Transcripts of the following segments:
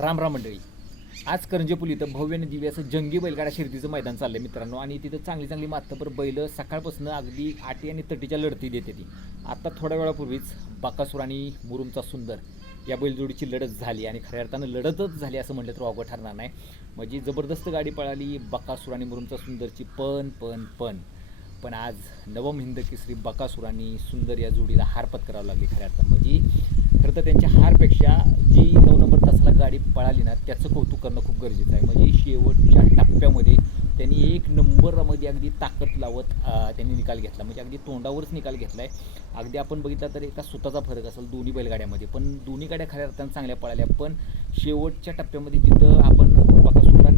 राम राम मंडळी. आज करंजेपूल इथं भव्य आणि दिव्य असं जंगी बैलगाडा शर्यतीचं मैदान चाललंय मित्रांनो. आणि तिथं चांगली चांगली मातबर बैल सकाळपासून अगदी आटी आणि तटीच्या लढती देते ती. आत्ता थोड्या वेळापूर्वीच बाकासूर आणि मुरुमचा सुंदर या बैलजोडीची लढत झाली आणि खऱ्या अर्थानं लढतच झाली असं म्हटलं तर वागं ठरणार नाही. म्हणजे जबरदस्त गाडी पळाली बकासूर आणि मुरुमचा सुंदरची पण पण पण. पण आज नवम हिंद केसरी बकासूर आणि सुंदर या जोडीला हार पत्करावं लागली खऱ्या अर्थानं. म्हणजे खरं तर त्यांच्या हारपेक्षा जी नऊ नंबर तासाला गाडी पळाली ना त्याचं कौतुक करणं खूप गरजेचं आहे. म्हणजे शेवटच्या टप्प्यामध्ये त्यांनी एक नंबरमध्ये अगदी ताकद लावत त्यांनी निकाल घेतला. म्हणजे अगदी तोंडावरच निकाल घेतला आहे अगदी आपण बघितला तर एका स्वतःचा फरक असेल दोन्ही बैलगाड्यामध्ये. पण दोन्ही गाड्या खऱ्या अर्थानं चांगल्या पळाल्या. पण शेवटच्या टप्प्यामध्ये जिथं आपण बकासूरला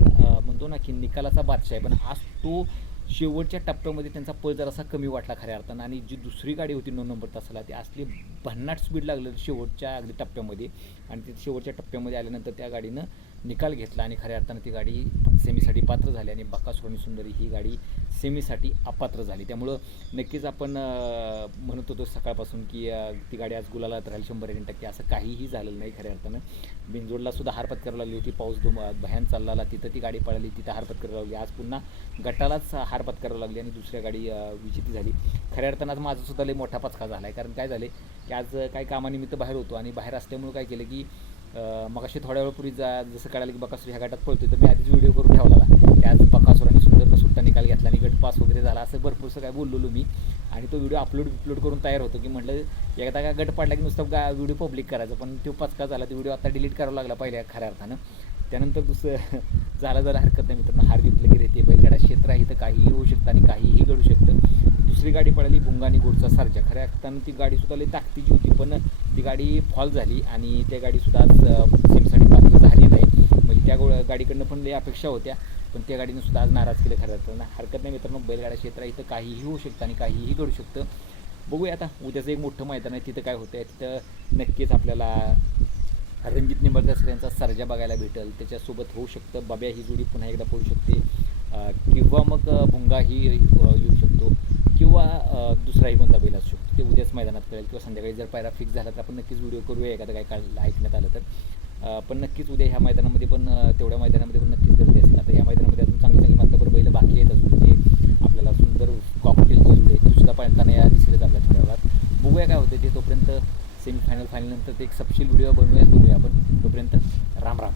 म्हणतो ना की निकालाचा बादशाह आहे. पण आज तो शेवटच्या टप्प्यामध्ये त्यांचा पळ जरासा कमी वाटला खऱ्या अर्थानं. आणि जी दुसरी गाडी होती नऊ नंबर तासाला ती असली भन्नाट स्पीड लागलं शेवटच्या अगदी टप्प्यामध्ये. आणि ती शेवटच्या टप्प्यामध्ये आल्यानंतर त्या गाडीनं निकाल घेतला आणि खऱ्या अर्थानं ती गाडी सेमीसाठी पात्र झाली. आणि बकासुरणी सुंदरी ही गाडी सेमीसाठी अपात्र झाली. त्यामुळं नक्कीच आपण म्हणत होतो सकाळपासून की ती गाडी आज गुलालात राहील शंभर एक टक्के असं काहीही झालेलं नाही खऱ्या अर्थानं. बिंजोडला सुद्धा हार पत्करावं लागली होती. पाऊस दुम भयान चालला तिथं ती गाडी पळाली तिथं हार पत्करावं लागली. आज पुन्हा गटालाच हार करावं लागली आणि दुसऱ्या गाडी विजेती झाली. खऱ्या अर्थानं आज माझा सुद्धा लई मोठा पचका झाला आहे कारण काय झाले की आज काही कामानिमित्त बाहेर होतो आणि बाहेर असल्यामुळे काय केलं की मग अशी थोड्या वेळापूर्वी जा जसं कळालं की बकासूर ह्या गटात पळतोय तर मी आधीच व्हिडिओ करून ठेवला की आज बकासूर आणि सुंदरनं सुट्टा निकाल घेतला आणि गट पास वगैरे झाला असं भरपूरसं काय बोललेलो मी. आणि तो व्हिडिओ अपलोड अपलोड करून तयार होतो की म्हटलं एकदा काय गट पाडला की नुसतं गा व्हिडिओ पब्लिक करायचा. पण तो पचका झाला तो व्हिडिओ आता डिलीट करावा लागला पहिल्या खऱ्या अर्थानं. त्यानंतर दुसरं झालं झालं हरकत नाही मित्रांनो. हार घेतलं की रेते बैलगाडा क्षेत्र आहे तर काहीही होऊ शकतं आणि काहीही घडू शकतं. दुसरी गाडी पळाली भुंगानी आणि गोडचा सारख्या खऱ्या अर्थानं ती गाडीसुद्धा लई ताकदीची होती पण ती गाडी फॉल झाली आणि त्या गाडीसुद्धा आज सेमसाठी पात्र झाली नाही. म्हणजे त्या गो- गाडीकडनं पण लई अपेक्षा होत्या. पण त्या गाडीनं सुद्धा आज नाराज केलं खरं तर. हरकत नाही मित्रांनो बैलगाडा क्षेत्र इथं काहीही होऊ शकतं आणि काहीही घडू शकतं. बघूया आता उद्याचं एक मोठं मैदान आहे तिथं काय होतं आहे तिथं नक्कीच आपल्याला रणजित निंबाळकर यांचा सर्जा बघायला भेटेल. त्याच्यासोबत होऊ शकतं बाब्या ही जोडी पुन्हा एकदा पडू शकते. किंवा मग भुंगा ही येऊ शकतो. किंवा दुसराही कोणता बैल असू शकतो ते उद्याच मैदानात कळेल किंवा संध्याकाळी जर पायरा फिक्स झाला तर आपण नक्कीच व्हिडिओ करूया एखादं काय काढलं ऐकण्यात आलं तर. पण नक्कीच उद्या ह्या मैदानामध्ये पण अं, तेवढ्या मैदानामध्ये पण नक्कीच गर्दी असेल आता या मैदानामध्ये अजून चांगली चांगली मात्र बैल बाकी आहेत अजून ते आपल्याला सुंदर कॉकटेलची जोडी आहे ती सुद्धा या दिसेलच आपल्या थोड्या वेळात बघूया काय होतं ते तोपर्यंत सेमीफायनल फायनल नंतर ते एक सपशील व्हिडिओ बनवूयाच बनवूया आपण. तोपर्यंत राम राम.